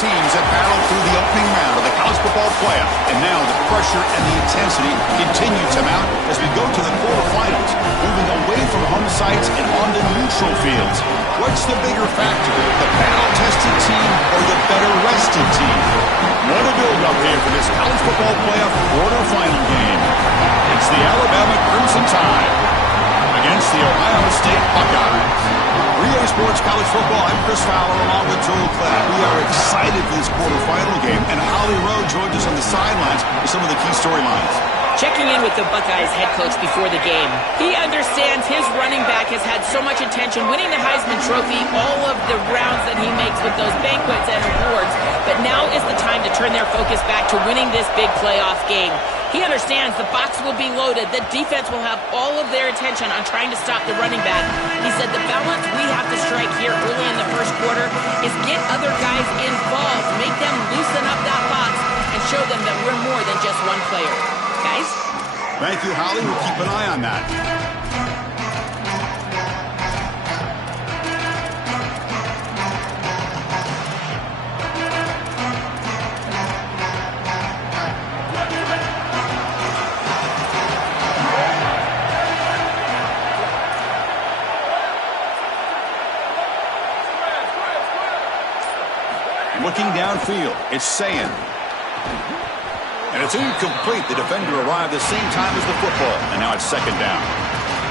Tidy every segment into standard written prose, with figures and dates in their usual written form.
teams have battled through the opening round of the college football playoff, and now the pressure and the intensity continue to mount as we go to the quarterfinals, moving away from home sites and onto neutral fields. What's the bigger factor, the battle-tested team or the better-rested team? What a build-up here for this college football playoff quarterfinal game. It's the Alabama Crimson Tide against the Ohio State Buckeyes. 3A Sports College Football, I'm Chris Fowler along with Joel Klatt. We are excited for this quarterfinal game, and Holly Rowe joins us on the sidelines with some of the key storylines. Checking in with the Buckeyes head coach before the game. He understands his running back has had so much attention, winning the Heisman Trophy, all of the rounds that he makes with those banquets and awards, but now is the time to turn their focus back to winning this big playoff game. He understands the box will be loaded, the defense will have all of their attention on trying to stop the running back. He said the balance we have to strike here early in the first quarter is get other guys involved, make them loosen up that box, and show them that we're more than just one player. Guys? Thank you, Holly. We'll keep an eye on that. Looking downfield, it's Sayin. And it's incomplete. The defender arrived the same time as the football, and now it's second down.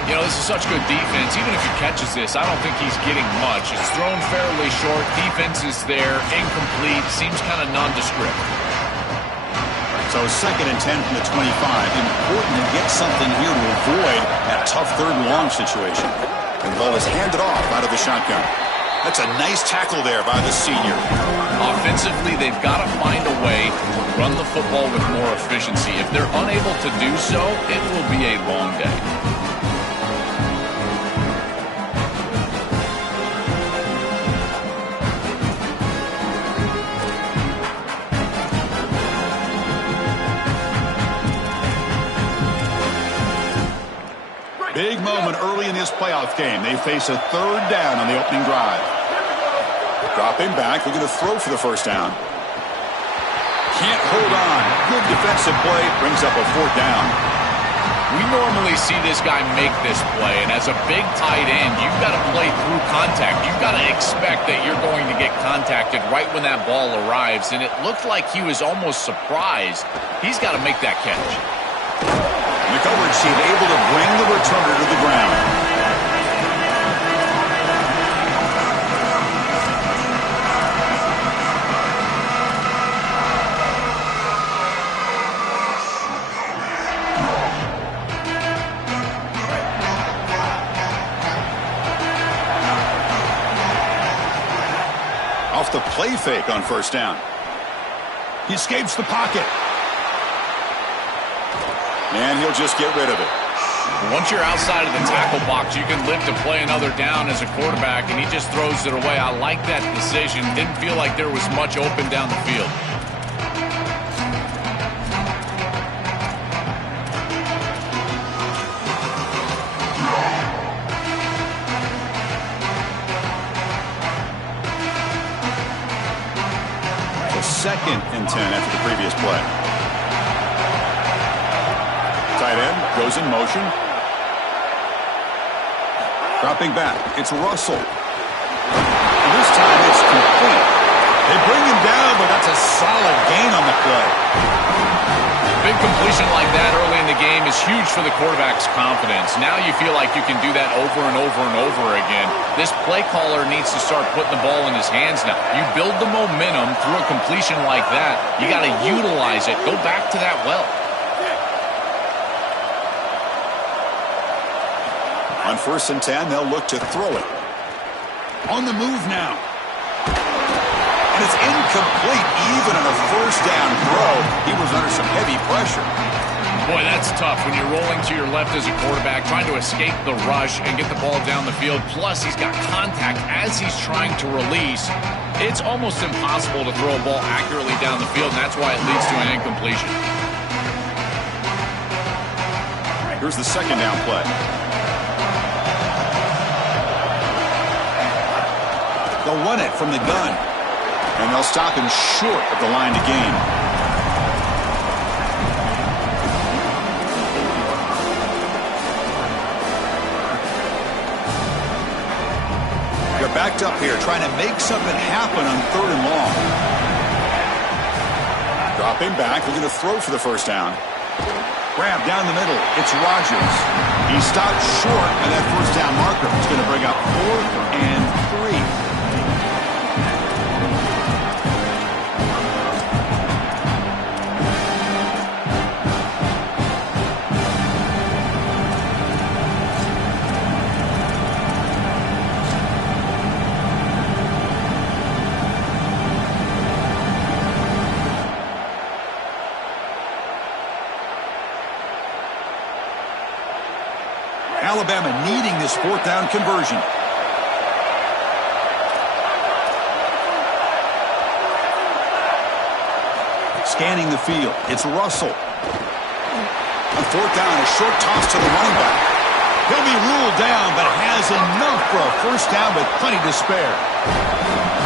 You know, this is such good defense. Even if he catches this, I don't think he's getting much. It's thrown fairly short. Defense is there. Incomplete. Seems kind of nondescript. So second and 10 from the 25. Important to get something here to avoid that tough third and long situation. And the ball is handed off out of the shotgun. That's a nice tackle there by the senior. Offensively, they've got to find a way to run the football with more efficiency. If they're unable to do so, it will be a long day. Big moment early in this playoff game. They face a third down on the opening drive. Dropping back, looking to throw for the first down. Can't hold on. Good defensive play, brings up a fourth down. We normally see this guy make this play, and as a big tight end, you've got to play through contact. You've got to expect that you're going to get contacted right when that ball arrives, and it looked like he was almost surprised. He's got to make that catch. The coverage team able to bring the returner to the ground. Off the play fake on first down. He escapes the pocket. And he'll just get rid of it. Once you're outside of the tackle box, you can live to play another down as a quarterback, and he just throws it away. I like that decision. Didn't feel like there was much open down the field. So 2nd and 10 after the previous play. Tight end goes in motion. Dropping back, it's Russell. And this time it's complete. They bring him down, but that's a solid gain on the play. Big completion like that early in the game is huge for the quarterback's confidence. Now you feel like you can do that over and over and over again. This play caller needs to start putting the ball in his hands now. You build the momentum through a completion like that. You got to utilize it. Go back to that well. On 1st and 10, they'll look to throw it. On the move now. And it's incomplete. Even on a first down throw, he was under some heavy pressure. Boy, that's tough when you're rolling to your left as a quarterback, trying to escape the rush and get the ball down the field. Plus, he's got contact as he's trying to release. It's almost impossible to throw a ball accurately down the field, and that's why it leads to an incompletion. Here's the second down play. They'll run it from the gun. And they'll stop him short of the line to gain. They're backed up here, trying to make something happen on 3rd and long. Dropping back, looking to throw for the first down. Grab down the middle. It's Rodgers. He stopped short of that first down marker. He's going to bring up 4th and 3. Alabama needing this 4th down conversion. Scanning the field. It's Russell. On 4th down, a short toss to the running back. He'll be ruled down, but has enough for a first down with plenty to spare.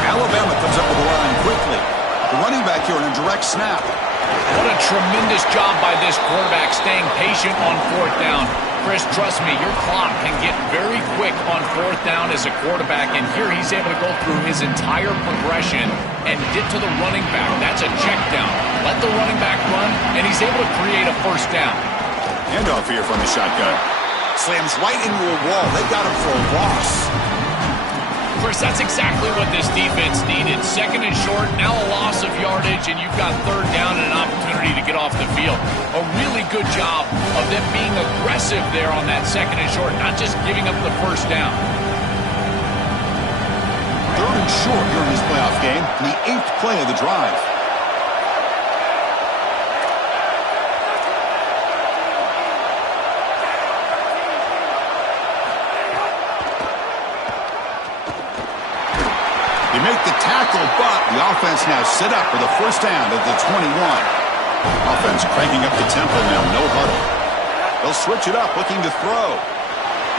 Alabama comes up with the line quickly. The running back here in a direct snap. What a tremendous job by this quarterback staying patient on 4th down. Chris, trust me, your clock can get very quick on 4th down as a quarterback, and here he's able to go through his entire progression and get to the running back. That's a check down. Let the running back run, and he's able to create a first down. Handoff here from the shotgun. Slams right into a wall. They got him for a loss. Chris, that's exactly what this defense needed. 2nd and short, now a loss of yardage, and you've got 3rd down and an opportunity to get off the field. A really good job of them being aggressive there on that 2nd and short, not just giving up the first down. 3rd and short here in this playoff game, the 8th play of the drive. Make the tackle, but the offense now set up for the first down at the 21. Offense cranking up the tempo now, no huddle. They'll switch it up, looking to throw.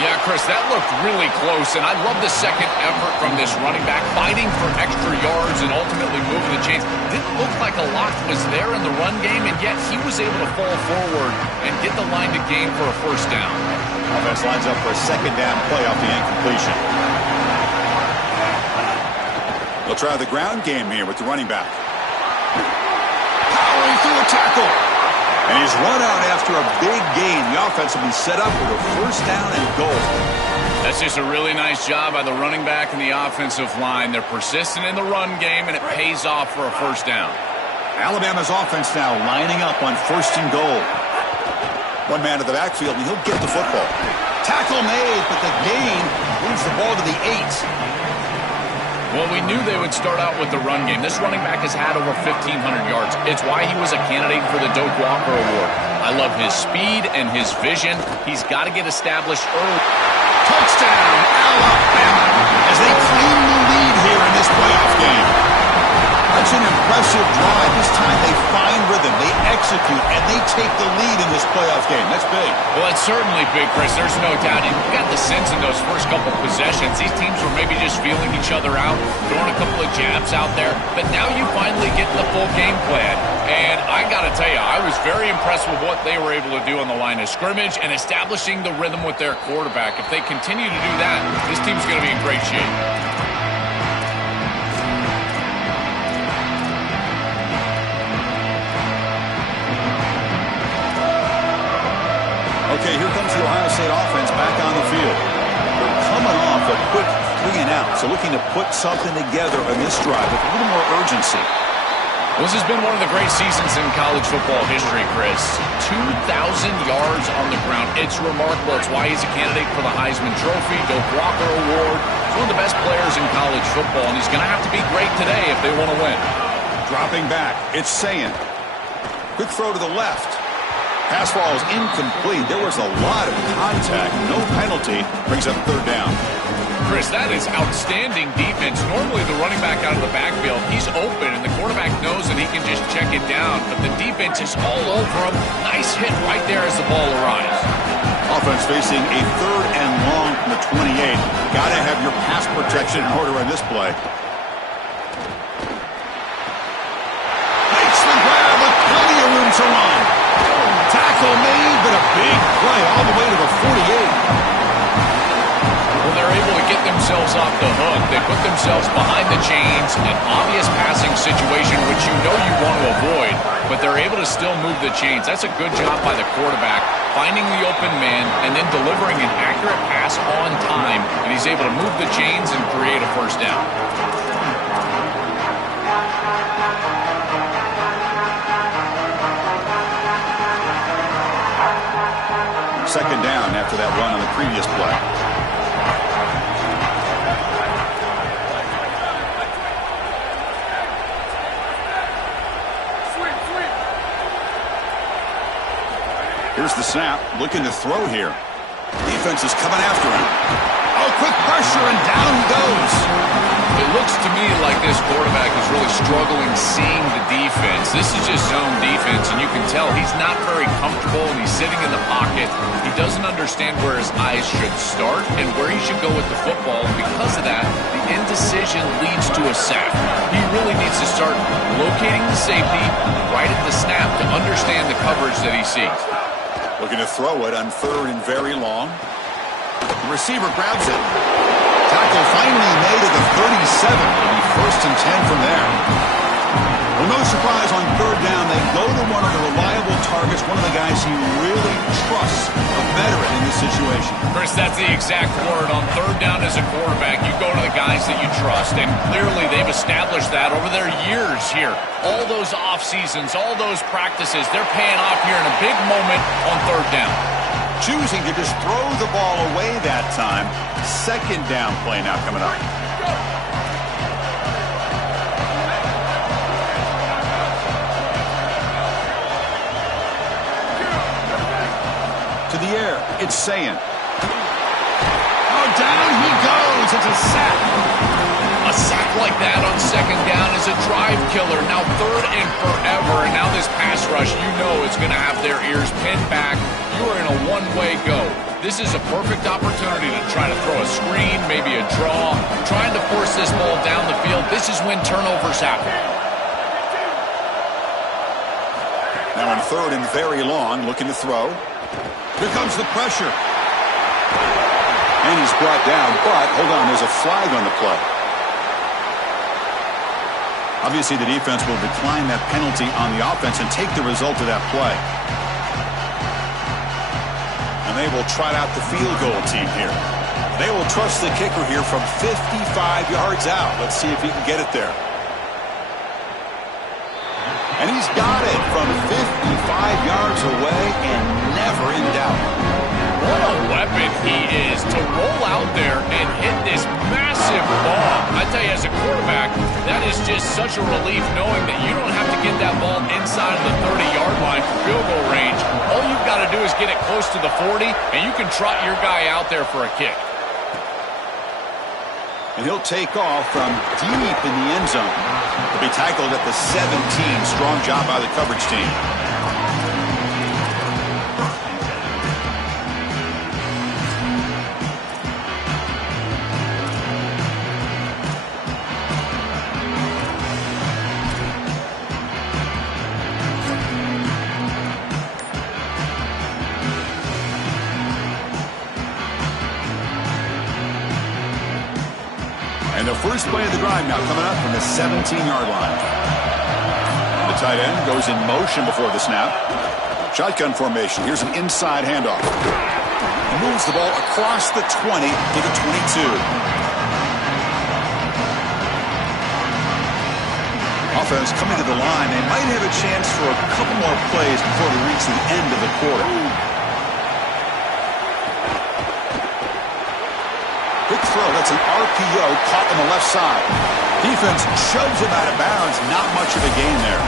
Yeah, Chris, that looked really close, and I love the second effort from this running back, fighting for extra yards and ultimately moving the chains. Didn't look like a lot was there in the run game, and yet he was able to fall forward and get the line to gain for a first down. Offense lines up for a 2nd down play off the incompletion. They'll try the ground game here with the running back. Powering through a tackle. And he's run out after a big gain. The offense will be set up for a first down and goal. That's just a really nice job by the running back and the offensive line. They're persistent in the run game, and it pays off for a first down. Alabama's offense now lining up on 1st and goal. One man to the backfield, and he'll get the football. Tackle made, but the gain moves the ball to the 8. Well, we knew they would start out with the run game. This running back has had over 1,500 yards. It's why he was a candidate for the Doak Walker Award. I love his speed and his vision. He's got to get established early. Touchdown, Alabama, as they claim the lead here in this playoff game. That's an impressive drive. This time they find rhythm, they execute, and they take the lead in this playoff game. That's big. Well, it's certainly big, Chris. There's no doubt. And you got the sense in those first couple possessions, these teams were maybe just feeling each other out, throwing a couple of jabs out there. But now you finally get the full game plan. And I got to tell you, I was very impressed with what they were able to do on the line of scrimmage and establishing the rhythm with their quarterback. If they continue to do that, this team's going to be in great shape. Okay, here comes the Ohio State offense back on the field. They're coming off a quick 3-and-out, so looking to put something together on this drive with a little more urgency. This has been one of the great seasons in college football history, Chris. 2,000 yards on the ground. It's remarkable. It's why he's a candidate for the Heisman Trophy, Doak Walker Award. He's one of the best players in college football, and he's going to have to be great today if they want to win. Dropping back, it's Sayin. Quick throw to the left. Pass ball is incomplete. There was a lot of contact. No penalty. Brings up 3rd down. Chris, that is outstanding defense. Normally the running back out of the backfield, he's open, and the quarterback knows that he can just check it down. But the defense is all over him. Nice hit right there as the ball arrives. Offense facing a 3rd and long from the 28. Got to have your pass protection in order on this play. Big play all the way to the 48. Well, they're able to get themselves off the hook. They put themselves behind the chains, an obvious passing situation, which you know you want to avoid, but they're able to still move the chains. That's a good job by the quarterback, finding the open man and then delivering an accurate pass on time, and he's able to move the chains and create a first down. Second down after that run on the previous play. Here's the snap, looking to throw here. Defense is coming after him. Oh, quick pressure, and down he goes. It looks to me like this quarterback is really struggling seeing the defense. This is just zone defense, and you can tell he's not very comfortable, and he's sitting in the pocket. He doesn't understand where his eyes should start and where he should go with the football, and because of that, the indecision leads to a sack. He really needs to start locating the safety right at the snap to understand the coverage that he sees. Looking to throw it on third and very long. The receiver grabs it. Tackle finally made at the 37. It'll be first and 10 from there. Well, no surprise on third down. They go to one of the reliable targets, one of the guys he really trusts, a veteran in this situation. Chris, that's the exact word. On third down as a quarterback, you go to the guys that you trust, and clearly they've established that over their years here. All those off seasons, all those practices, they're paying off here in a big moment on third down. Choosing to just throw the ball away that time. Second down play now coming up. To the air, it's Sayin. Oh, down he goes. It's a sack. A sack like that on second down is a drive killer. Now third and forever, and now this pass rush, you know it's going to have their ears pinned back. You are in a one-way go. This is a perfect opportunity to try to throw a screen, maybe a draw, trying to force this ball down the field. This is when turnovers happen. Now on third and very long, looking to throw. Here comes the pressure. And he's brought down, but hold on, there's a flag on the play. Obviously, the defense will decline that penalty on the offense and take the result of that play. And they will trot out the field goal team here. They will trust the kicker here from 55 yards out. Let's see if he can get it there. And he's got it from 55 yards away and never in doubt. What a weapon he is to roll out there and hit this massive ball. I tell you, as a quarterback, that is just such a relief knowing that you don't have to get that ball inside of the 30-yard line for field goal range. All you've got to do is get it close to the 40, and you can trot your guy out there for a kick. And he'll take off from deep in the end zone. He'll be tackled at the 17. Strong job by the coverage team. And the first play of the drive now coming up from the 17-yard line. The tight end goes in motion before the snap. Shotgun formation. Here's an inside handoff. He moves the ball across the 20 to the 22. Offense coming to the line. They might have a chance for a couple more plays before they reach the end of the quarter. Quick throw. That's an RPO caught on the left side. Defense shoves him out of bounds. Not much of a gain there.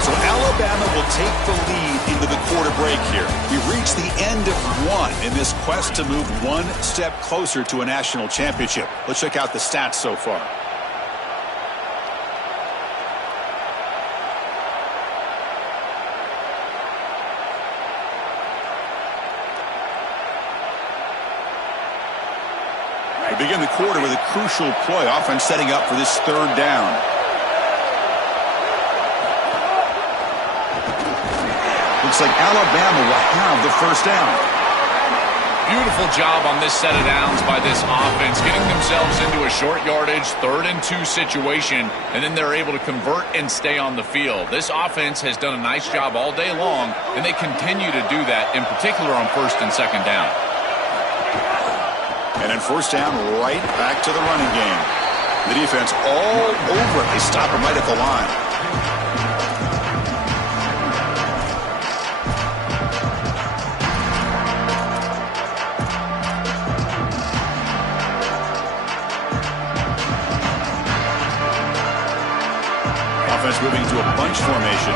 So Alabama will take the lead into the quarter break here. We've reached the end of one in this quest to move one step closer to a national championship. Let's check out the stats so far. We begin the quarter with a crucial play. Offense setting up for this third down. Looks like Alabama will have the first down. Beautiful job on this set of downs by this offense, getting themselves into a short yardage, 3rd and 2 situation, and then they're able to convert and stay on the field. This offense has done a nice job all day long, and they continue to do that, in particular on 1st and 2nd down. And then 1st down, right back to the running game. The defense all over it. They stop him right at the line. Offense moving to a bunch formation.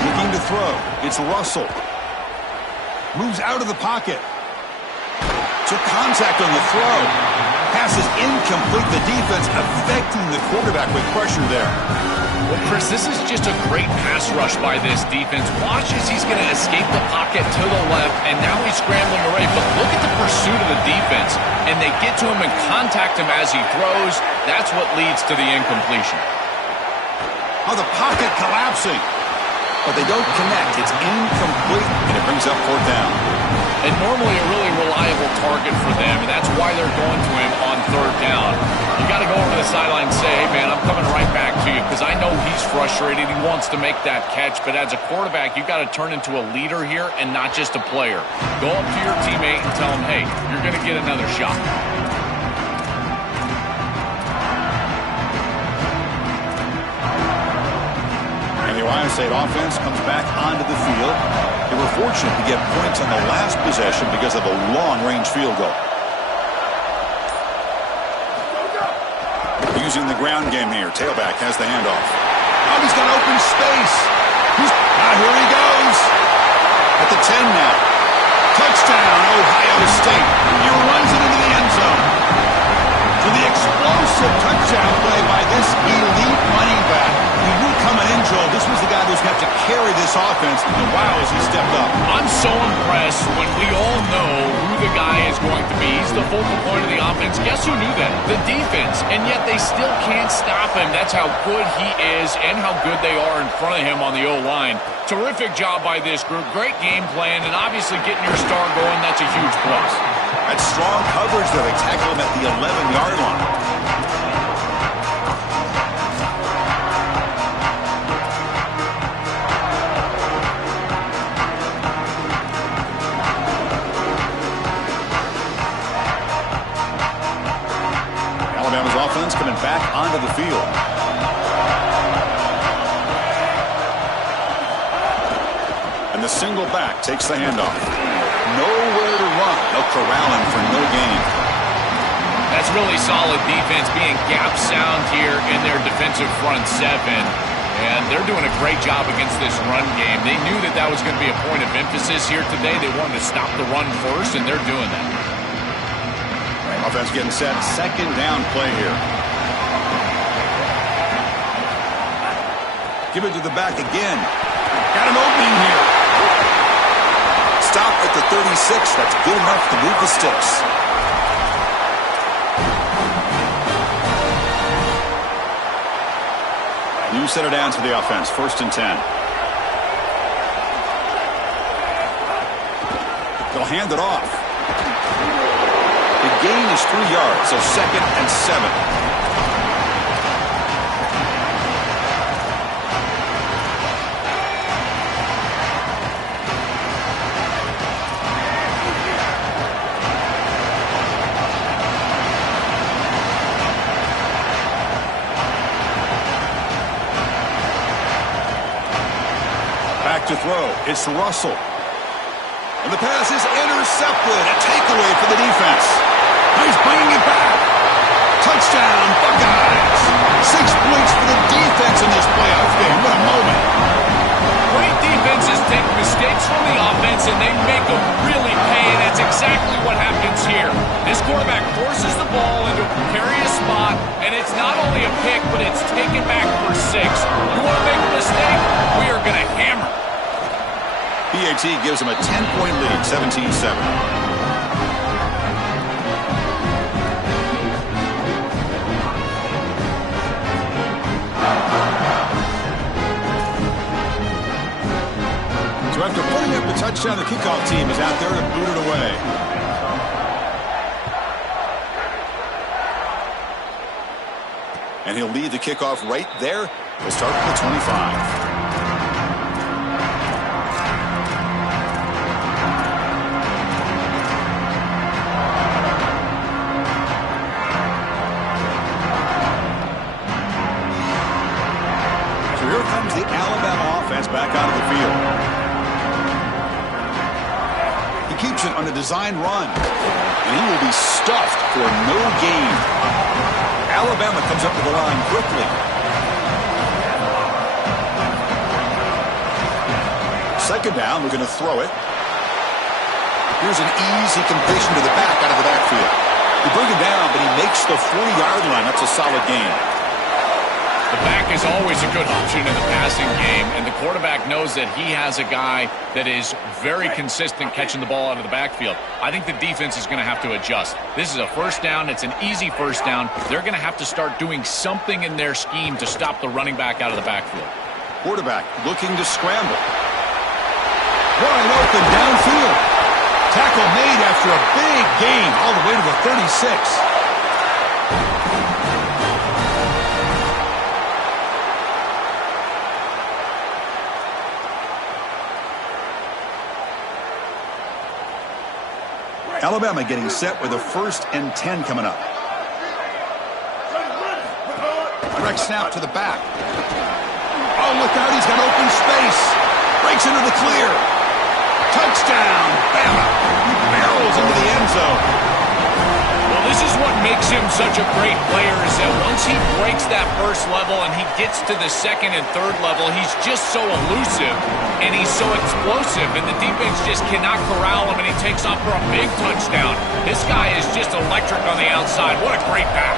Looking to throw. It's Russell. Moves out of the pocket. Took contact on the throw. Pass is incomplete. The defense affecting the quarterback with pressure there. Well, Chris, this is just a great pass rush by this defense. Watch as he's going to escape the pocket to the left, and now he's scrambling away. But look at the pursuit of the defense, and they get to him and contact him as he throws. That's what leads to the incompletion. Oh, the pocket collapsing. But they don't connect. It's incomplete, and it brings up 4th down. And normally a really reliable target for them, and that's why they're going to him on 3rd down. You got to go over to the sideline and say, hey, man, I'm coming right back to you, because I know he's frustrated. He wants to make that catch, but as a quarterback, you got to turn into a leader here and not just a player. Go up to your teammate and tell him, hey, you're going to get another shot. And the Ohio State offense comes back onto the field. They were fortunate to get points on the last possession because of a long-range field goal. Using the ground game here. Tailback has the handoff. Oh, he's got open space. Here he goes. At the 10 now. Touchdown, Ohio State. He runs it into the end zone. So the explosive touchdown play by this elite running back. He knew coming in, Joel, this was the guy who's got to carry this offense. And wow, as he stepped up. I'm so impressed when we all know who the guy is going to be. He's the focal point of the offense. Guess who knew that? The defense. And yet they still can't stop him. That's how good he is and how good they are in front of him on the O-line. Terrific job by this group. Great game plan, and obviously getting your star going, that's a huge plus. That's strong coverage, though. They tackle him at the 11-yard line. Alabama's offense coming back onto the field. And the single back takes the handoff. Nowhere to run. They'll corral him for no gain. That's really solid defense, being gap sound here in their defensive front 7. And they're doing a great job against this run game. They knew that that was going to be a point of emphasis here today. They wanted to stop the run first, and they're doing that. Offense getting set. 2nd down play here. Give it to the back again. Got an opening here. Stop at the 36. That's good enough to move the sticks. New set of downs for the offense. 1st and 10. They'll hand it off. The gain is 3 yards, so 2nd and 7. To throw. It's Russell. And the pass is intercepted. A takeaway for the defense. He's bringing it back. Touchdown, Buckeyes. 6 points for the defense in this playoff game. What a moment. Great defenses take mistakes from the offense, and they make them really pay, and that's exactly what happens here. This quarterback forces the ball into a precarious spot, and it's not only a pick, but it's taken back for 6. You want to make a mistake? We are going to hammer. PAT gives them a 10-point lead, 17-7. touchdown. The kickoff team is out there to boot it away. And he'll lead the kickoff right there. We'll start at the 25. Here comes the Alabama offense back out of the field. He keeps it on a design run, and he will be stuffed for no gain. Alabama comes up to the line quickly. Second down, we're going to throw it. Here's an easy completion to the back out of the backfield. They bring him down, but he makes the 40-yard line. That's a solid gain. The back is always a good option in the passing game, and the quarterback knows that he has a guy that is very consistent catching the ball out of the backfield. I think the defense is going to have to adjust. This is a first down. It's an easy first down. They're going to have to start doing something in their scheme to stop the running back out of the backfield. Quarterback looking to scramble. Wide open downfield. Tackle made after a big gain all the way to the 36. Alabama getting set with a 1st and 10 coming up. Direct snap to the back. Oh, look out, he's got open space. Breaks into the clear. Touchdown, Bama. He barrels into the end zone. Well, this is what makes him such a great player, is that once he breaks that first level and he gets to the second and third level, he's just so elusive and he's so explosive, and the defense just cannot corral him, and he takes off for a big touchdown. This guy is just electric on the outside. What a great back.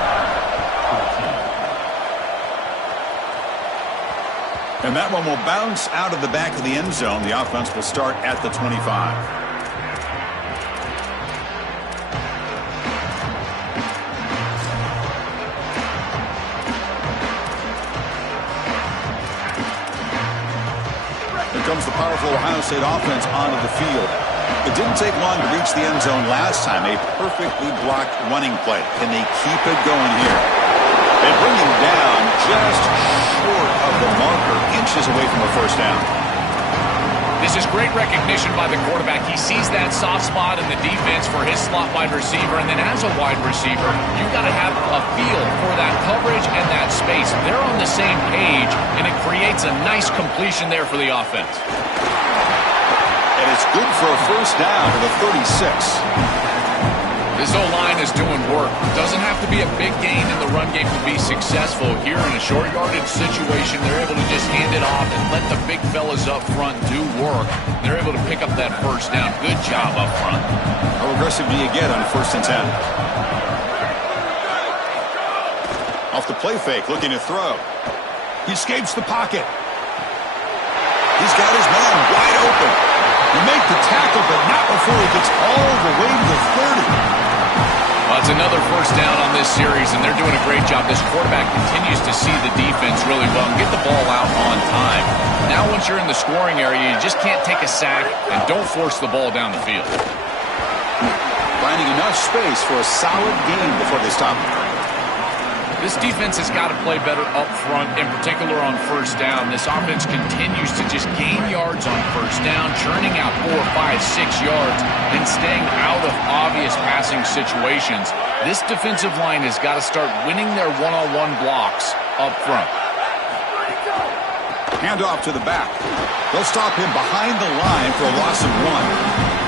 And that one will bounce out of the back of the end zone. The offense will start at the 25. Comes the powerful Ohio State offense onto the field. It didn't take long to reach the end zone last time. A perfectly blocked running play. Can they keep it going here? They bring him down just short of the marker, inches away from a first down. This is great recognition by the quarterback. He sees that soft spot in the defense for his slot wide receiver, and then as a wide receiver, you've got to have a feel for that coverage and that space. They're on the same page, and it creates a nice completion there for the offense. And it's good for a first down to the 36. This O-line is doing work. Doesn't have to be a big gain in the run game to be successful. Here in a short yardage situation, they're able to just hand it off and let the big fellas up front do work. They're able to pick up that first down. Good job up front. How aggressive do you get on 1st and 10? Off the play fake, looking to throw. He escapes the pocket. He's got his man wide open. You make the tackle, but not before he gets all the way to the 30. Well, it's another first down on this series, and they're doing a great job. This quarterback continues to see the defense really well and get the ball out on time. Now once you're in the scoring area, you just can't take a sack and don't force the ball down the field. Finding enough space for a solid gain before they stop him. This defense has got to play better up front, in particular on first down. This offense continues to just gain yards on first down, churning out 4, 5, 6 yards, and staying out of obvious passing situations. This defensive line has got to start winning their one-on-one blocks up front. Hand off to the back. They'll stop him behind the line for a loss of 1.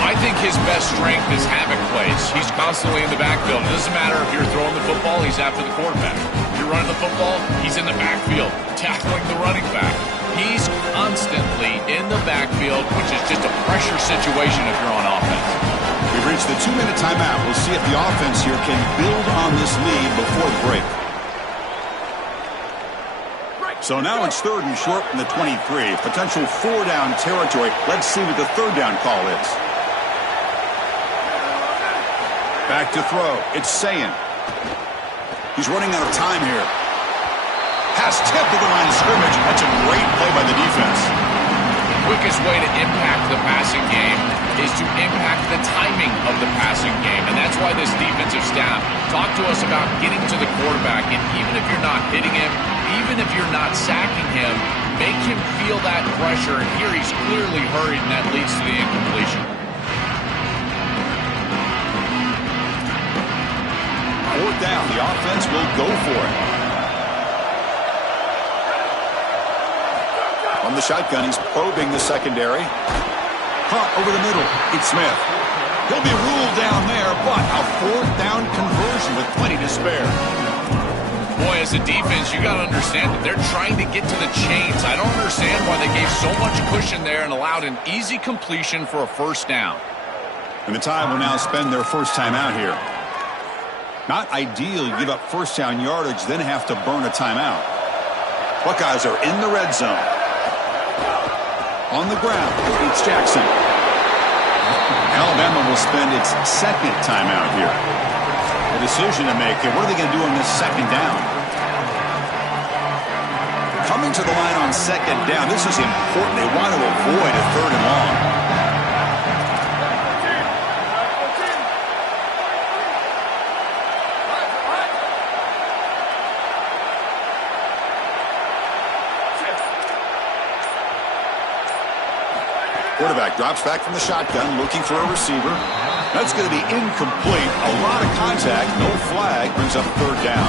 I think his best strength is havoc plays. He's constantly in the backfield. It doesn't matter if you're throwing the football, he's after the quarterback. If you're running the football, he's in the backfield, tackling the running back. He's constantly in the backfield, which is just a pressure situation if you're on offense. We've reached the 2-minute timeout. We'll see if the offense here can build on this lead before the break. So now it's 3rd and short from the 23. Potential 4-down territory. Let's see what the 3rd down call is. Back to throw. It's Sayin. He's running out of time here. Pass tipped to the line of scrimmage. That's a great play by the defense. quickest way to impact the passing game is to impact the timing of the passing game. And that's why this defensive staff talked to us about getting to the quarterback. And even if you're not hitting him, even if you're not sacking him, make him feel that pressure. And here he's clearly hurried, and that leads to the incompletion. Fourth down, the offense will go for it. From the shotgun, he's probing the secondary. Caught over the middle. It's Smith. He'll be ruled down there, but a fourth down conversion with plenty to spare. Boy, as a defense, you got to understand that they're trying to get to the chains. I don't understand why they gave so much cushion there and allowed an easy completion for a first down. And the Tide will now spend their first time out here. Not ideal. You give up first down yardage, then have to burn a timeout. Buckeyes are in the red zone. On the ground, it's Jackson. Alabama will spend its second timeout here. A decision to make. What are they going to do on this second down? Coming to the line on second down. This is important. They want to avoid a third and long. Quarterback drops back from the shotgun, looking for a receiver. That's going to be incomplete. A lot of contact, no flag, brings up third down.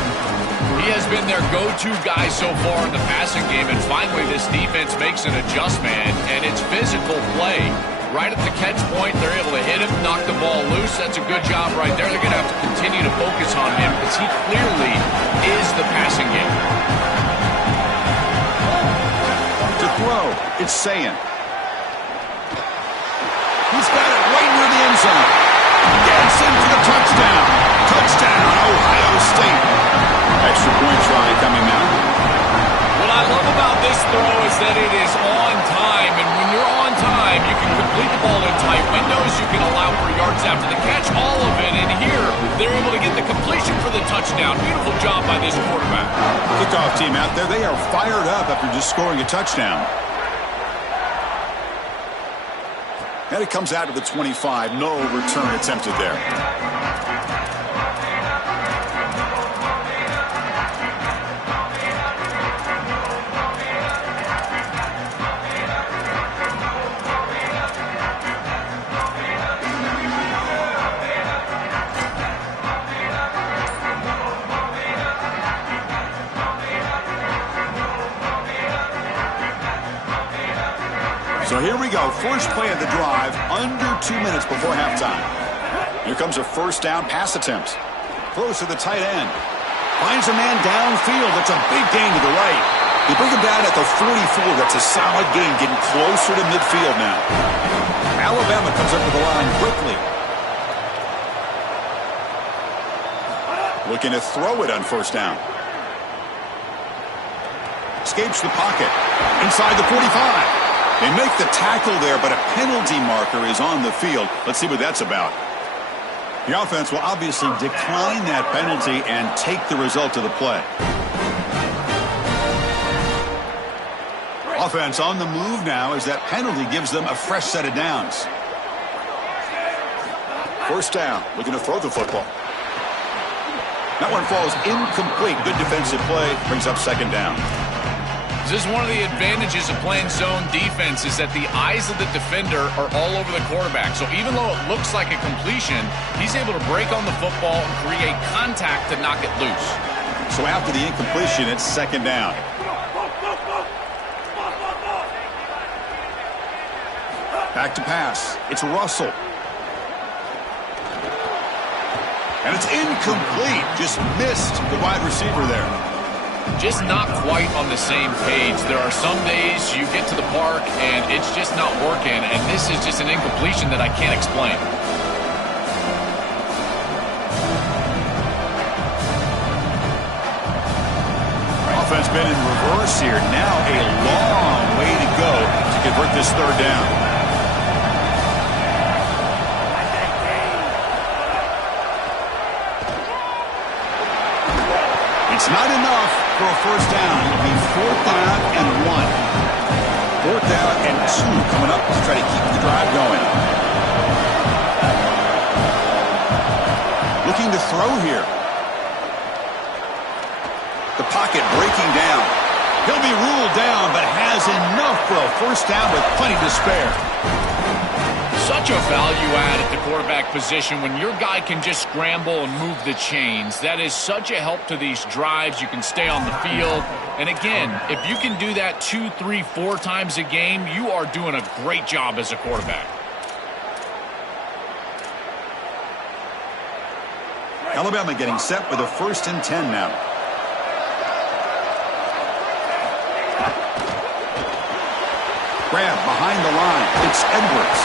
He has been their go-to guy so far in the passing game, and finally this defense makes an adjustment, and it's physical play. Right at the catch point, they're able to hit him, knock the ball loose. That's a good job right there. They're going to have to continue to focus on him because he clearly is the passing game. To throw, it's Sayin. He's got it right near the end zone. Gets in for the touchdown. Touchdown, Ohio State. Extra point try coming now. What I love about this throw is that it is on time. And when you're on time, you can complete the ball in tight windows. You can allow for yards after the catch, all of it. And here, they're able to get the completion for the touchdown. Beautiful job by this quarterback. Kickoff team out there, they are fired up after just scoring a touchdown. And it comes out to the 25. No return attempted there. So here we go. First play of the drive, under 2 minutes before halftime. Here comes a first down pass attempt. Throws to the tight end. Finds a man downfield. That's a big gain to the right. They bring him down at the 44. That's a solid gain, getting closer to midfield now. Alabama comes up to the line quickly. Looking to throw it on first down. Escapes the pocket. Inside the 45. They make the tackle there, but a penalty marker is on the field. Let's see what that's about. The offense will obviously decline that penalty and take the result of the play. Offense on the move now as that penalty gives them a fresh set of downs. First down, looking to throw the football. That one falls incomplete. Good defensive play, brings up second down. This is one of the advantages of playing zone defense is that the eyes of the defender are all over the quarterback. So even though it looks like a completion, he's able to break on the football and create contact to knock it loose. So after the incompletion, it's second down. Back to pass. It's Russell. And it's incomplete. Just missed the wide receiver there. Just not quite on the same page. There are some days you get to the park and it's just not working, and this is just an incompletion that I can't explain. Offense been in reverse here. Now a long way to go to convert this third down. It's not enough for a first down. It'll be fourth down and 1. 4th down and 2 coming up to try to keep the drive going. Looking to throw here. The pocket breaking down. He'll be ruled down, but has enough for a 1st down with plenty to spare. Such a value add at the quarterback position when your guy can just scramble and move the chains. That is such a help to these drives. You can stay on the field. And again, if you can do that 2, 3, 4 times a game, you are doing a great job as a quarterback. Alabama getting set with a 1st and 10 now. Grab behind the line. It's Edwards.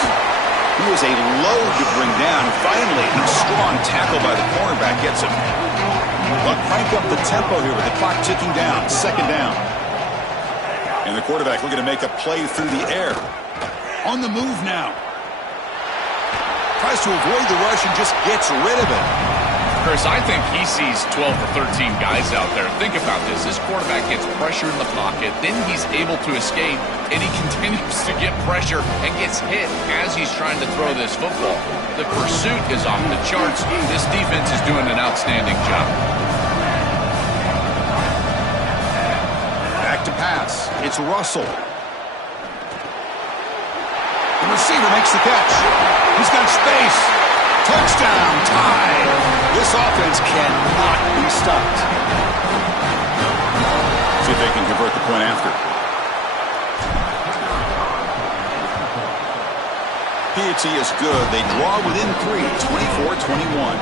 He was a load to bring down. Finally, a strong tackle by the cornerback gets him. But crank up the tempo here with the clock ticking down. 2nd down. And the quarterback looking to make a play through the air. On the move now. Tries to avoid the rush and just gets rid of it. Chris, I think he sees 12 or 13 guys out there. Think about this. This quarterback gets pressure in the pocket, then he's able to escape, and he continues to get pressure and gets hit as he's trying to throw this football. The pursuit is off the charts. This defense is doing an outstanding job. Back to pass. It's Russell. The receiver makes the catch. He's got space. Touchdown, tied. This offense cannot be stopped. See if they can convert the point after. Piety is good. They draw within 3, 24-21.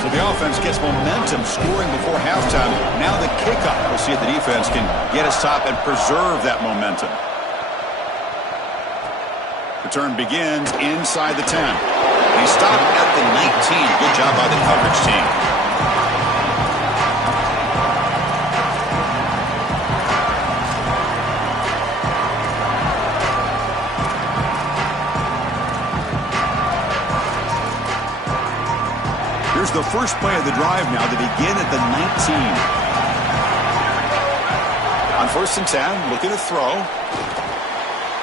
So the offense gets momentum scoring before halftime. Now the kickoff. We'll see if the defense can get a stop and preserve that momentum. Return begins inside the 10. He stopped at the 19. Good job by the coverage team. Here's the first play of the drive now to begin at the 19. On 1st and 10, looking to throw.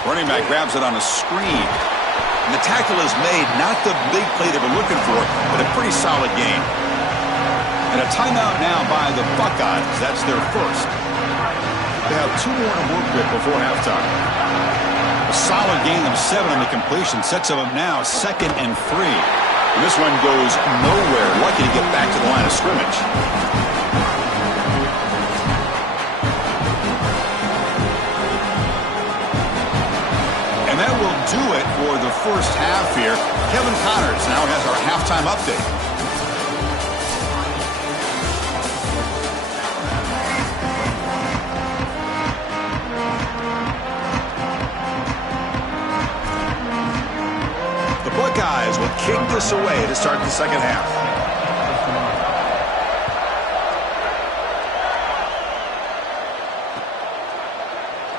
Running back grabs it on a screen. And the tackle is made, not the big play they were looking for, but a pretty solid gain. And a timeout now by the Buckeyes. That's their first. They have 2 more to work with before halftime. A solid gain of 7 on the completion sets them up now 2nd and 3. And this one goes nowhere. Lucky to get back to the line of scrimmage. And that will do it for the first half here. Kevin Connors now has our halftime update. The Buckeyes will kick this away to start the second half.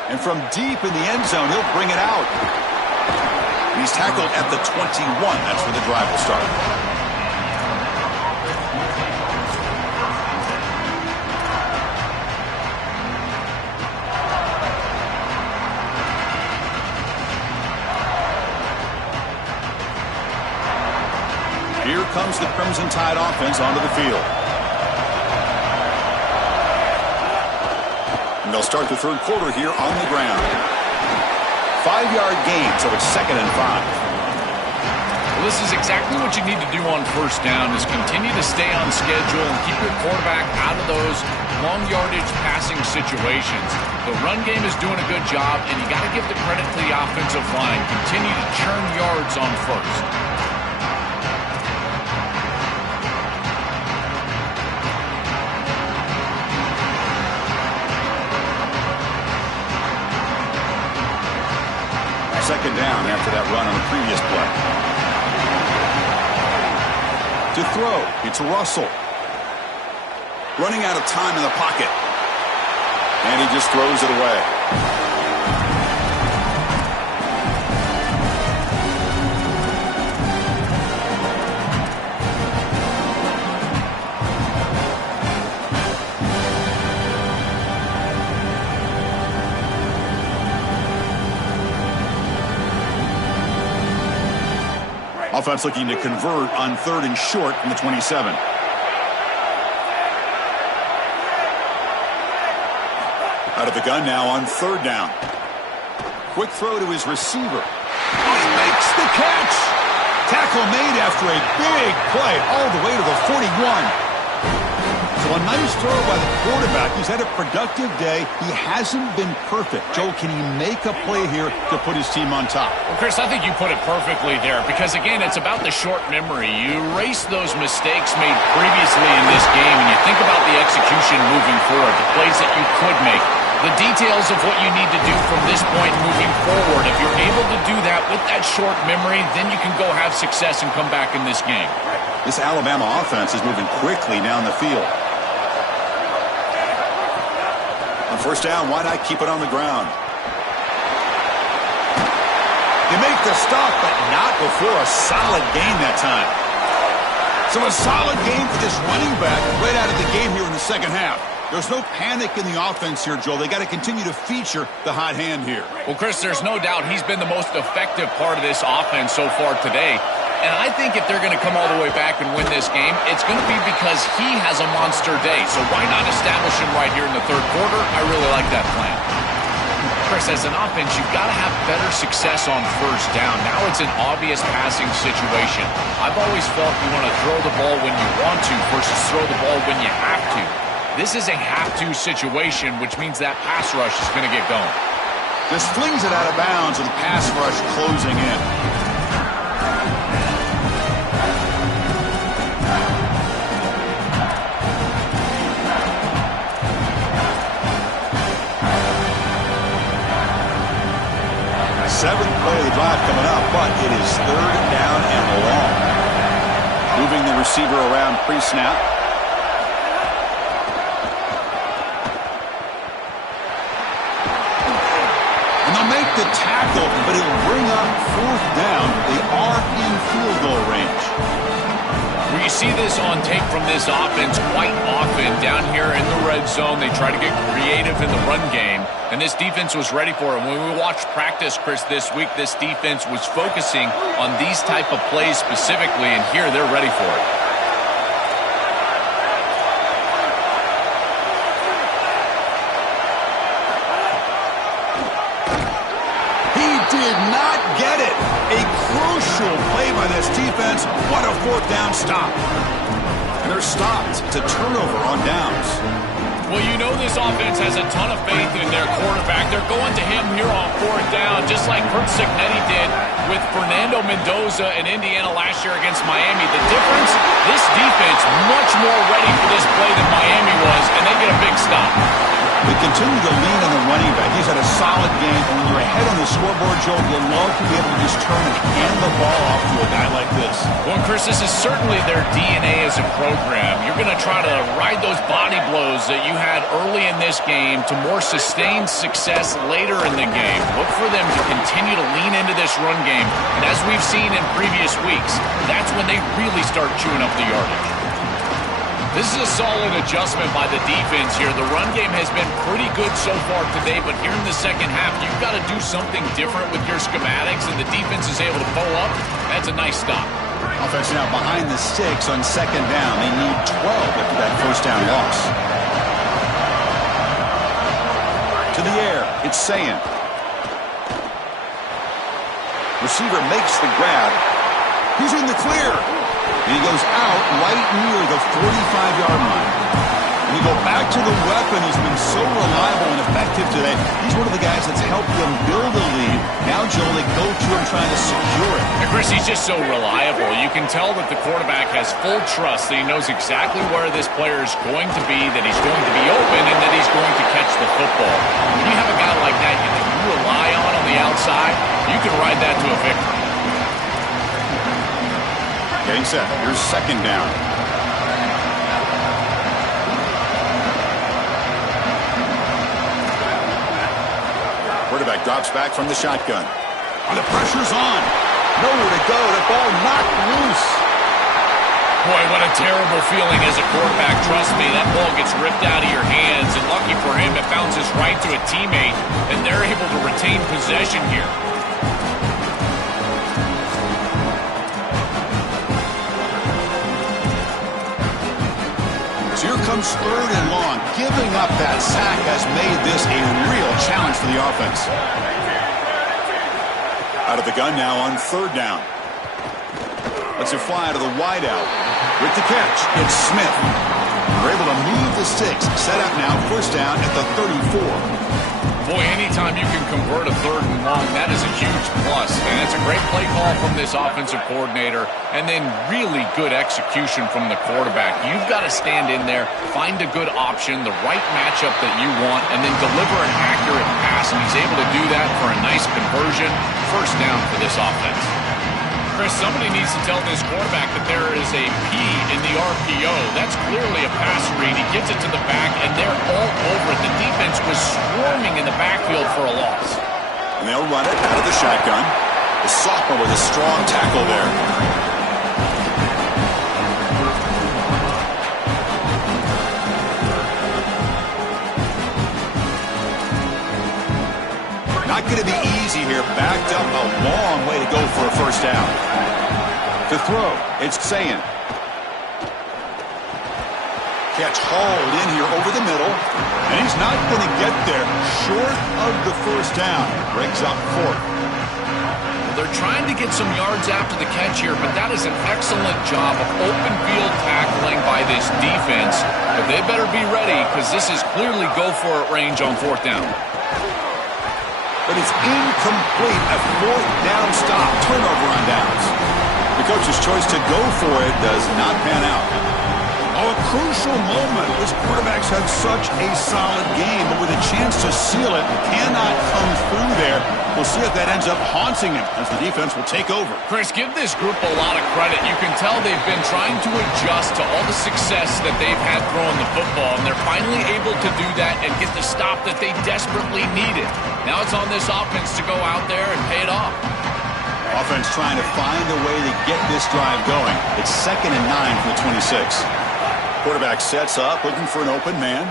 And from deep in the end zone, he'll bring it out. He's tackled at the 21. That's where the drive will start. Here comes the Crimson Tide offense onto the field. And they'll start the 3rd quarter here on the ground. 5-yard gain, so it's 2nd and 5. Well, this is exactly what you need to do on 1st down is continue to stay on schedule and keep your quarterback out of those long yardage passing situations. The run game is doing a good job, and you got to give the credit to the offensive line. Continue to churn yards on 1st. Second down after that run on the previous play. To throw, it's Russell. Running out of time in the pocket. And he just throws it away. Offense looking to convert on 3rd and short from the 27. Out of the gun now on 3rd down. Quick throw to his receiver. Oh, he makes the catch. Tackle made after a big play all the way to the 41. So a nice throw by the quarterback. He's had a productive day. He hasn't been perfect. Joe, can he make a play here to put his team on top? Well, Chris, I think you put it perfectly there because, again, it's about the short memory. You erase those mistakes made previously in this game, and you think about the execution moving forward, the plays that you could make, the details of what you need to do from this point moving forward. If you're able to do that with that short memory, then you can go have success and come back in this game. This Alabama offense is moving quickly down the field. On 1st down, why not keep it on the ground? They make the stop, but not before a solid gain that time. So a solid game for this running back right out of the game here in the second half. There's no panic in the offense here, Joel. They got to continue to feature the hot hand here. Well, Chris, there's no doubt he's been the most effective part of this offense so far today. And I think if they're going to come all the way back and win this game, it's going to be because he has a monster day. So why not establish him right here in the 3rd quarter? I really like that plan. Chris, as an offense, you've got to have better success on 1st down. Now it's an obvious passing situation. I've always felt you want to throw the ball when you want to versus throw the ball when you have to. This is a have-to situation, which means that pass rush is going to get going. Just flings it out of bounds with the pass rush closing in. Seventh play of the drive coming up, but it is 3rd down and long. Moving the receiver around pre-snap. And they'll make the tackle, but it'll bring up 4th down. They are in field goal range. Well, you see this on tape from this offense quite often. Down here in the red zone, they try to get creative in the run game, and this defense was ready for it. When we watched practice, Chris, this week, this defense was focusing on these type of plays specifically, and here they're ready for it. He did not get it. A crucial play by this defense. What a 4th down stop. And they're stopped. It's a turnover on downs. Well, you know this offense has a ton of faith in their quarterback. They're going to him here on 4th down, just like Curt Cignetti did with Fernando Mendoza in Indiana last year against Miami. The difference, this defense much more ready for this play than Miami was, and they get a big stop. They continue to lean on the running back. He's had a solid game, and when you're ahead on the scoreboard, Joe, you'll love to be able to just turn and hand the ball off to a guy like this. Well, Chris, this is certainly their DNA as a program. You're going to try to ride those body blows that you had early in this game to more sustained success later in the game. Look for them to continue to lean into this run game, and as we've seen in previous weeks, that's when they really start chewing up the yardage. This is a solid adjustment by the defense here. The run game has been pretty good so far today, but here in the second half, you've got to do something different with your schematics, and the defense is able to pull up. That's a nice stop. Offense now behind the 6 on 2nd down. They need 12 after that 1st down loss. To the air, it's Sayin. Receiver makes the grab. He's in the clear. And he goes out right near the 45-yard line. And we go back to the weapon who's been so reliable and effective today. He's one of the guys that's helped them build a lead. Now, Joe, they go to him trying to secure it. And Chris, he's just so reliable. You can tell that the quarterback has full trust that he knows exactly where this player is going to be, that he's going to be open, and that he's going to catch the football. When you have a guy like that that you rely on the outside, you can ride that to a victory. Getting set. Here's 2nd down. Quarterback drops back from the shotgun. Oh, the pressure's on. Nowhere to go. The ball knocked loose. Boy, what a terrible feeling as a quarterback. Trust me, that ball gets ripped out of your hands, and lucky for him, it bounces right to a teammate, and they're able to retain possession here. So here comes 3rd and long. Giving up that sack has made this a real challenge for the offense. Out of the gun now on 3rd down. Lets it fly to the wideout. With the catch, it's Smith. They're able to move the sticks. Set up now, 1st down at the 34. Boy, anytime you can convert a 3rd and long, that is a huge plus. And it's a great play call from this offensive coordinator. And then really good execution from the quarterback. You've got to stand in there, find a good option, the right matchup that you want, and then deliver an accurate pass. And he's able to do that for a nice conversion. 1st down for this offense. Chris, somebody needs to tell this quarterback that there is a P in the RPO. That's clearly a pass read. He gets it to the back, and they're all over it. The defense was swarming in the backfield for a loss. And they'll run it out of the shotgun. The sophomore with a strong tackle there. Not going to be easy here. Backed up a long way to go for a 1st down. To throw, it's Sayin. Catch hauled in here over the middle. And he's not going to get there. Short of the 1st down. Brings up 4th. They're trying to get some yards after the catch here, but that is an excellent job of open field tackling by this defense. But they better be ready because this is clearly go-for-it range on 4th down. But it's incomplete. A 4th down stop. Turnover on downs. The coach's choice to go for it does not pan out. Oh, a crucial moment. This quarterback's had such a solid game, but with a chance to seal it, cannot come through there. We'll see if that ends up haunting him as the defense will take over. Chris, give this group a lot of credit. You can tell they've been trying to adjust to all the success that they've had throwing the football, and they're finally able to do that and get the stop that they desperately needed. Now it's on this offense to go out there and pay it off. Offense trying to find a way to get this drive going. It's 2nd and 9 from the 26. Quarterback sets up, looking for an open man.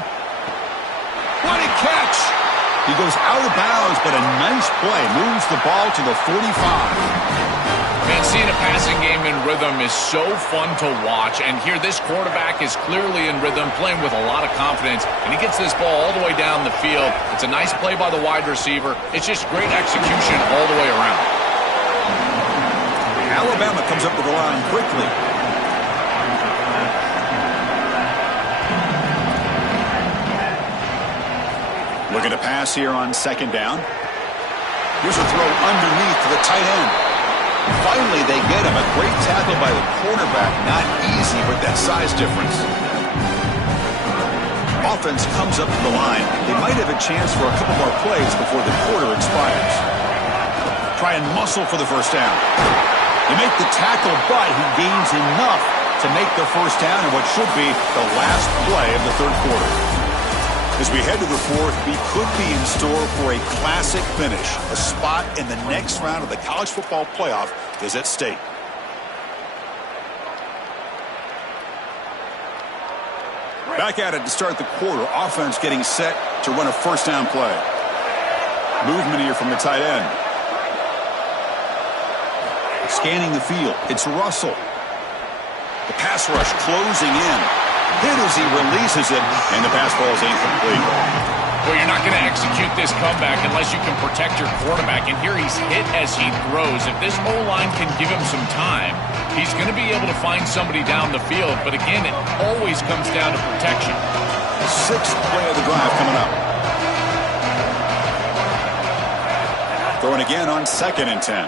What a catch! He goes out of bounds, but a nice play. Moves the ball to the 45. Man, seeing a passing game in rhythm is so fun to watch. And here, this quarterback is clearly in rhythm, playing with a lot of confidence. And he gets this ball all the way down the field. It's a nice play by the wide receiver. It's just great execution all the way around. Alabama comes up to the line quickly. Looking to pass here on 2nd down. Here's a throw underneath to the tight end. Finally, they get him. A great tackle by the quarterback. Not easy with that size difference. Offense comes up to the line. They might have a chance for a couple more plays before the quarter expires. Try and muscle for the 1st down. They make the tackle, but he gains enough to make the 1st down in what should be the last play of the 3rd quarter. As we head to the 4th, we could be in store for a classic finish. A spot in the next round of the college football playoff is at stake. Back at it to start the quarter. Offense getting set to run a 1st down play. Movement here from the tight end. Scanning the field. It's Russell. The pass rush closing in. Hit as he releases it, and the pass ball is incomplete. Well, you're not going to execute this comeback unless you can protect your quarterback. And here he's hit as he throws. If this O-line can give him some time, he's going to be able to find somebody down the field. But again, it always comes down to protection. The 6th play of the drive coming up. Throwing again on 2nd and 10.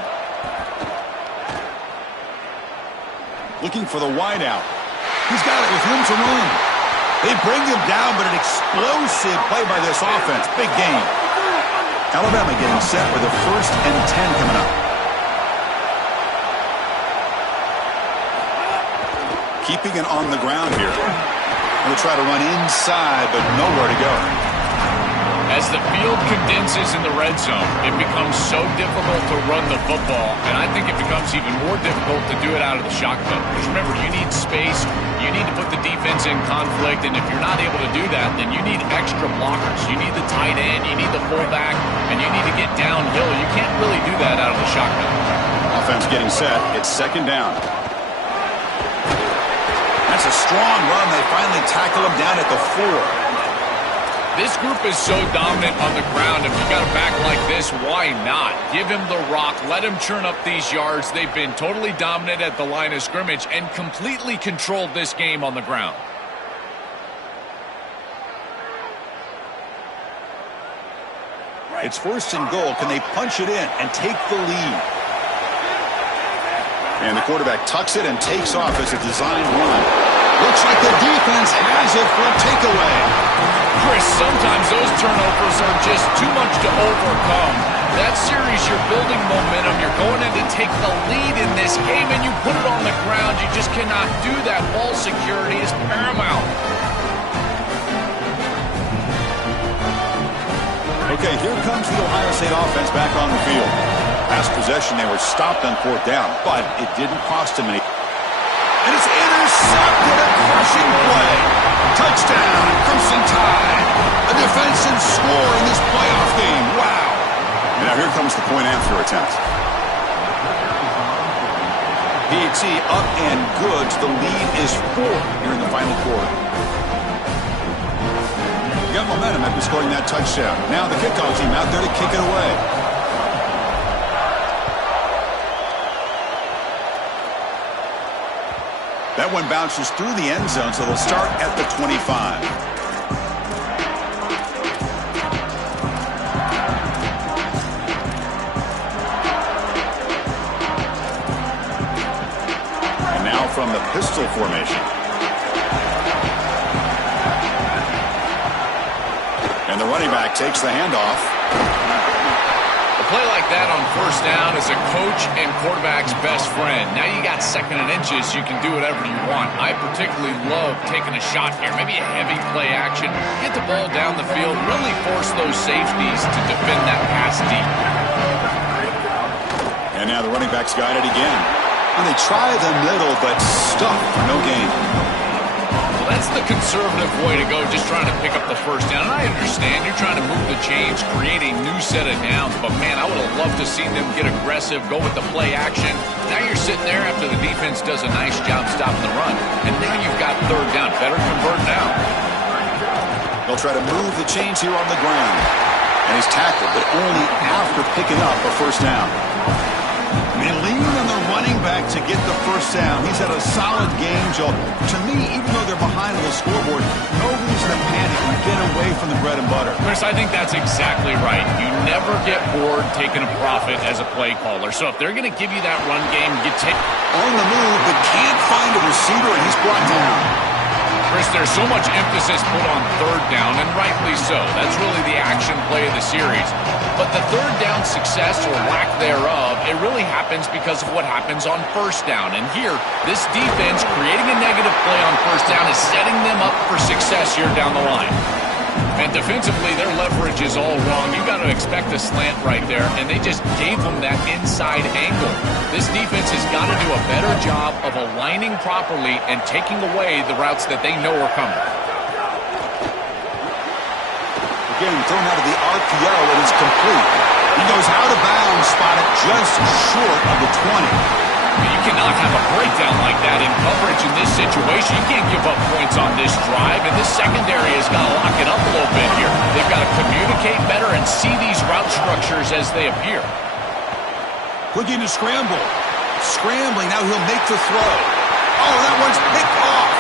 Looking for the wideout. He's got it with room to run. They bring him down, but an explosive play by this offense. Big game. Alabama getting set with a 1st and 10 coming up. Keeping it on the ground here. Going to try to run inside, but nowhere to go. As the field condenses in the red zone, it becomes so difficult to run the football, and I think it becomes even more difficult to do it out of the shotgun. Because remember, you need space, you need to put the defense in conflict, and if you're not able to do that, then you need extra blockers. You need the tight end, you need the fullback, and you need to get downhill. You can't really do that out of the shotgun. Offense getting set. It's 2nd down. That's a strong run. They finally tackle him down at the 4. This group is so dominant on the ground. If you got a back like this, why not? Give him the rock. Let him churn up these yards. They've been totally dominant at the line of scrimmage and completely controlled this game on the ground. It's 1st and goal. Can they punch it in and take the lead? And the quarterback tucks it and takes off as a design run. Looks like the defense has it for a takeaway. Chris, sometimes those turnovers are just too much to overcome. That series, you're building momentum. You're going in to take the lead in this game, and you put it on the ground. You just cannot do that. Ball security is paramount. Okay, here comes the Ohio State offense back on the field. Last possession, they were stopped on 4th down, but it didn't cost them any. And it's intercepted, a crushing play. Touchdown, Crimson Tide. A defensive score in this playoff game. Wow. Now here comes the point after attempt. PAT up and good. The lead is 4 here in the final quarter. You got momentum after scoring that touchdown. Now the kickoff team out there to kick it away. That one bounces through the end zone, so they'll start at the 25. And now from the pistol formation. And the running back takes the handoff. Play like that on 1st down is a coach and quarterback's best friend. Now you got 2nd and inches. You can do whatever you want. I particularly love taking a shot here. Maybe a heavy play action. Get the ball down the field. Really force those safeties to defend that pass deep. And now the running back's got it again. And they try the middle, but stuck for no gain. That's the conservative way to go, just trying to pick up the 1st down. And I understand you're trying to move the chains, create a new set of downs, but man, I would have loved to see them get aggressive, go with the play action. Now you're sitting there after the defense does a nice job stopping the run, and now you've got 3rd down. Better convert now. They'll try to move the chains here on the ground. And he's tackled, but only after picking up a 1st down. They lean on the running back to get the 1st down. He's had a solid game, Joe. To me, even though they're behind on the scoreboard, no reason to panic and get away from the bread and butter. Chris, I think that's exactly right. You never get bored taking a profit as a play caller. So if they're going to give you that run game, you take on the move, but can't find a receiver, and he's brought down. Chris, there's so much emphasis put on 3rd down, and rightly so. That's really the action play of the series. But the 3rd down success or lack thereof, it really happens because of what happens on 1st down. And here, this defense creating a negative play on 1st down is setting them up for success here down the line. And defensively, their leverage is all wrong. You got to expect a slant right there, and they just gave them that inside angle. This defense has got to do a better job of aligning properly and taking away the routes that they know are coming. Again, thrown out of the RPO, and it's complete. He goes out of bounds, spotted just short of the 20. You cannot have a breakdown like that in coverage in this situation. You can't give up points on this drive, and this secondary has got to lock it up a little bit here. They've got to communicate better and see these route structures as they appear. Looking to scramble. Scrambling, now he'll make the throw. Oh, that one's picked off.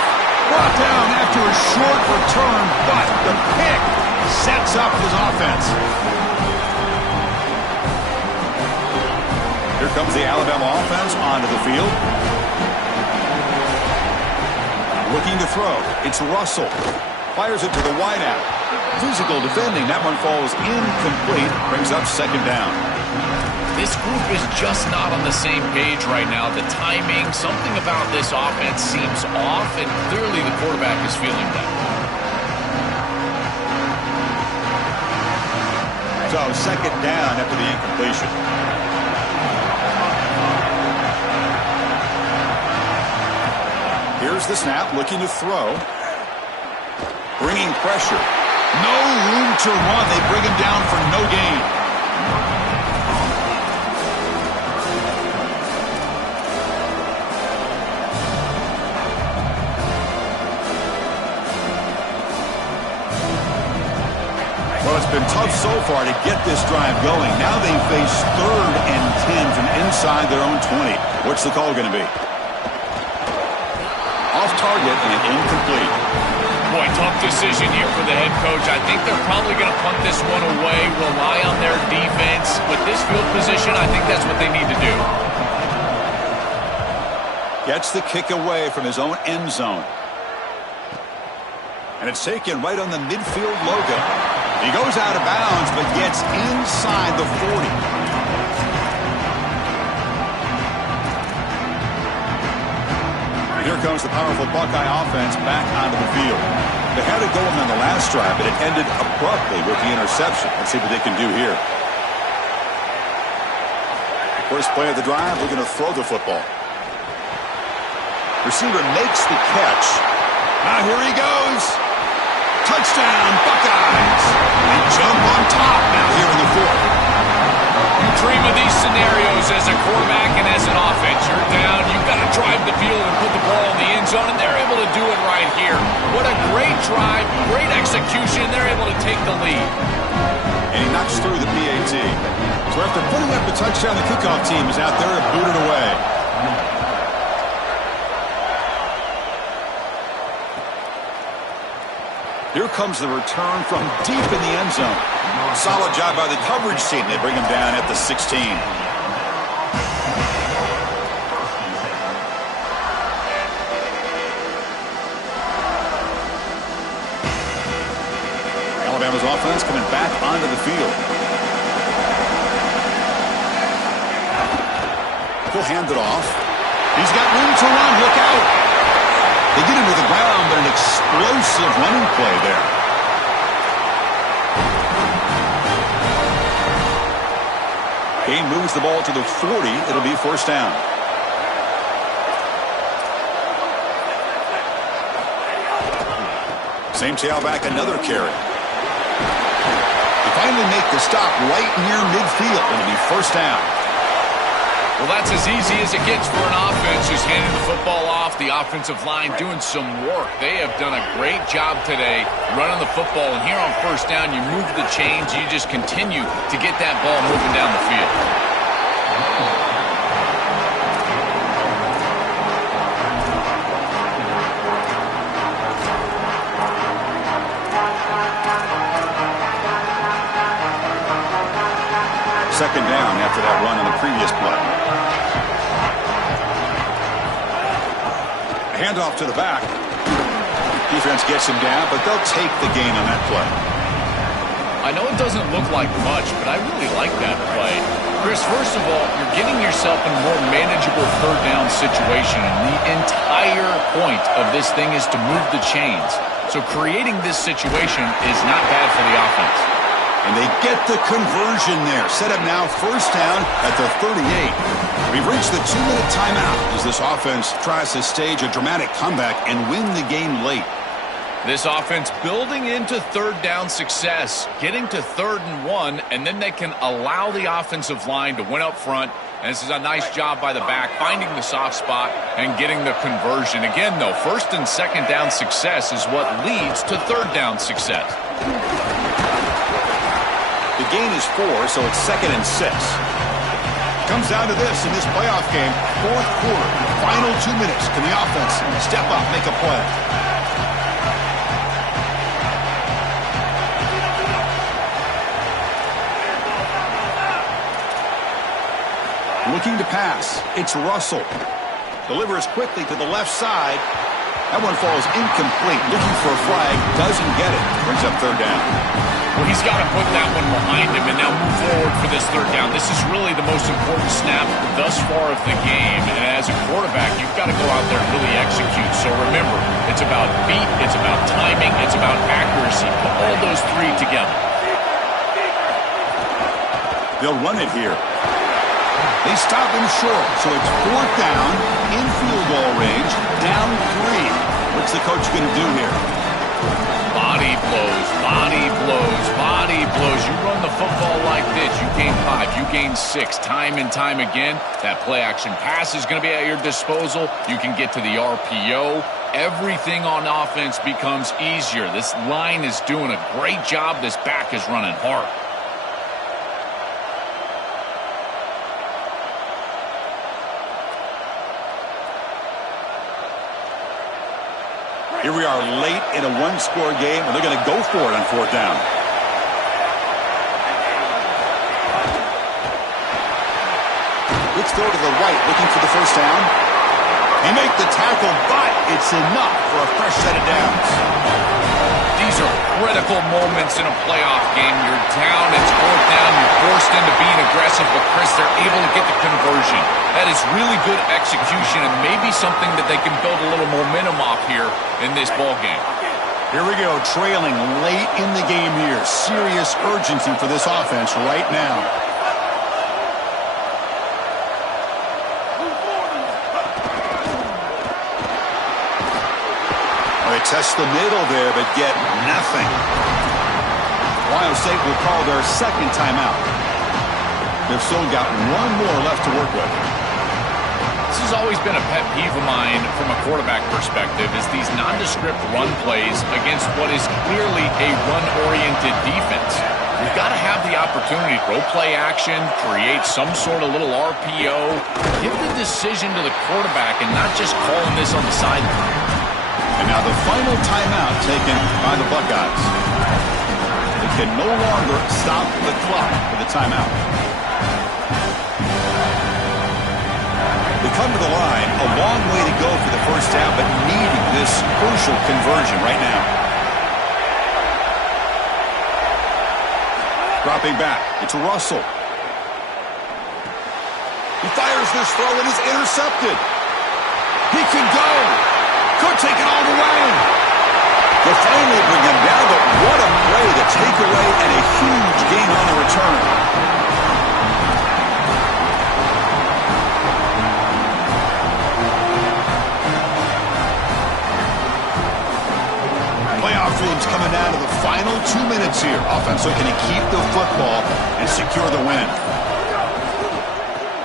Brought down after a short return, but the pick sets up his offense. Here comes the Alabama offense onto the field. Looking to throw. It's Russell. Fires it to the wideout. Physical defending. That one falls incomplete. Brings up 2nd down. This group is just not on the same page right now. The timing, something about this offense seems off, and clearly the quarterback is feeling that. So 2nd down after the incompletion. Here's the snap, looking to throw. Bringing pressure. No room to run. They bring him down for no gain. Well, it's been tough so far to get this drive going. Now they face 3rd and 10 from inside their own 20. What's the call going to be? Off target and incomplete. Boy, tough decision here for the head coach. I think they're probably going to punt this one away, rely on their defense. With this field position, I think that's what they need to do. Gets the kick away from his own end zone. And it's taken right on the midfield logo. He goes out of bounds, but gets inside the 40. Here comes the powerful Buckeye offense back onto the field. They had it going on the last drive, but it ended abruptly with the interception. Let's see what they can do here. First play of the drive, they're going to throw the football. Receiver makes the catch. Now here he goes. Touchdown, Buckeyes. They jump on top now here in the 4th. You dream of these scenarios as a quarterback and as an offense. You're down, you've got to drive the field and put the ball in the end zone, and they're able to do it right here. What a great drive, great execution. They're able to take the lead. And he knocks through the PAT. So after putting up the touchdown, the kickoff team is out there to boot it away. Here comes the return from deep in the end zone. Solid job by the coverage team. They bring him down at the 16. Alabama's offense coming back onto the field. He'll hand it off. He's got room to run. Look out. They get him to the ground, but an explosive running play there. Game moves the ball to the 40. It'll be first down. Same tailback, another carry. They finally make the stop right near midfield. It'll be first down. Well, that's as easy as it gets for an offense who's handing the football off. The offensive line doing some work. They have done a great job today running the football. And here on first down, you move the chains. You just continue to get that ball moving down the field. Second down after that run on the previous play. Handoff to the back. Defense gets him down, but they'll take the gain on that play. I know it doesn't look like much, but I really like that play. Chris, first of all, you're getting yourself in a more manageable third down situation, and the entire point of this thing is to move the chains. So creating this situation is not bad for the offense. And they get the conversion there. Set up now first down at the 38. We've reached the 2-minute timeout as this offense tries to stage a dramatic comeback and win the game late. This offense building into third down success, getting to 3rd and 1, and then they can allow the offensive line to win up front. And this is a nice job by the back, finding the soft spot and getting the conversion. Again, though, 1st and 2nd down success is what leads to 3rd down success. The gain is 4, so it's 2nd and 6. Comes down to this in this playoff game. 4th quarter, final 2 minutes. Can the offense step up, make a play? Looking to pass. It's Russell. Delivers quickly to the left side. That one falls incomplete. Looking for a flag. Doesn't get it. Brings up 3rd down. Well, he's got to put that one behind him and now move forward for this 3rd down. This is really the most important snap thus far of the game. And as a quarterback, you've got to go out there and really execute. So remember, it's about feet, it's about timing, it's about accuracy. Put all those 3 together. They'll run it here. They stop him short, so it's 4th down, in field goal range, down 3. What's the coach going to do here? Body blows, body blows, body blows. You run the football like this, you gain 5, you gain 6, time and time again. That play action pass is going to be at your disposal. You can get to the RPO. everything on offense becomes easier. This line is doing a great job. This back is running hard. Here we are late in a one-score game, and they're going to go for it on fourth down. Let's throw to the right, looking for the first down. He made the tackle, but it's enough for a fresh set of downs. These are critical moments in a playoff game. You're down, it's fourth down, you're forced into being aggressive, but Chris, they're able to get the conversion. That is really good execution and maybe something that they can build a little momentum off here in this ball game. Here we go, trailing late in the game here. Serious urgency for this offense right now. They test the middle there, but get nothing. Ohio State will call their second timeout. They've still got one more left to work with. This has always been a pet peeve of mine from a quarterback perspective, is these nondescript run plays against what is clearly a run-oriented defense. You've got to have the opportunity to go play action, create some sort of little RPO, give the decision to the quarterback and not just calling this on the sideline. And now the final timeout taken by the Buckeyes. They can no longer stop the clock for the timeout. They come to the line, a long way to go for the first down, but needing this crucial conversion right now. Dropping back, it's Russell. He fires this throw and is intercepted. He can go. Could take it all the way. They'll finally bring him down, but what a play, the takeaway, and a huge gain on the return. Playoff games coming down to the final 2 minutes here. Offense looking to keep the football and secure the win.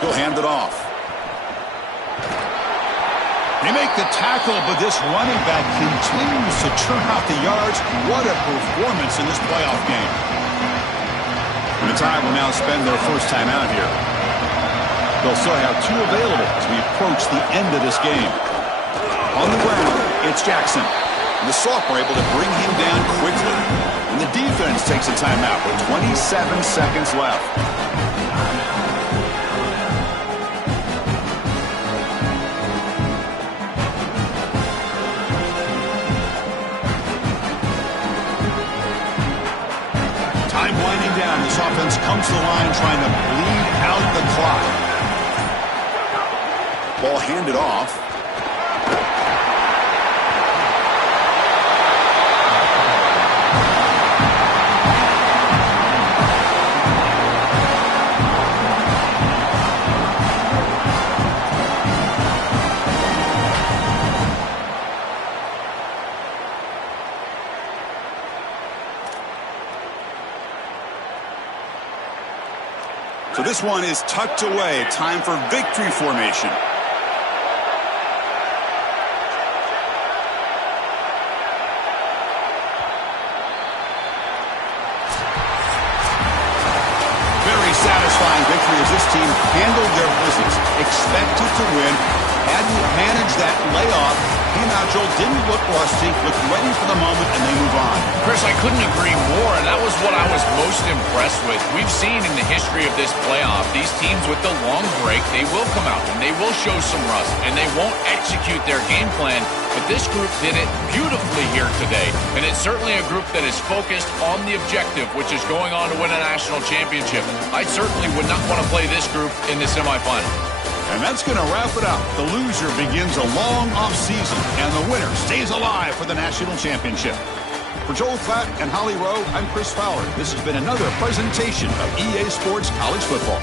He'll hand it off. They make the tackle, but this running back continues to churn out the yards. What a performance in this playoff game. And the Tide will now spend their first time out here. They'll still have two available as we approach the end of this game. On the ground, it's Jackson. And the sophomore able to bring him down quickly. And the defense takes a timeout with 27 seconds left. Winding down, this offense comes to the line trying to bleed out the clock. Ball handed off. So this one is tucked away. Time for victory formation. Very satisfying victory as this team handled their business. Expected to win. Hadn't managed that layoff. Came out, Joel, didn't look rusty, looked ready for the moment, and they move on. Chris, I couldn't agree more, and that was what I was most impressed with. We've seen in the history of this playoff, these teams with the long break, they will come out, and they will show some rust, and they won't execute their game plan, but this group did it beautifully here today, and it's certainly a group that is focused on the objective, which is going on to win a national championship. I certainly would not want to play this group in the semifinal. And that's going to wrap it up. The loser begins a long offseason, and the winner stays alive for the national championship. For Joel Klatt and Holly Rowe, I'm Chris Fowler. This has been another presentation of EA Sports College Football.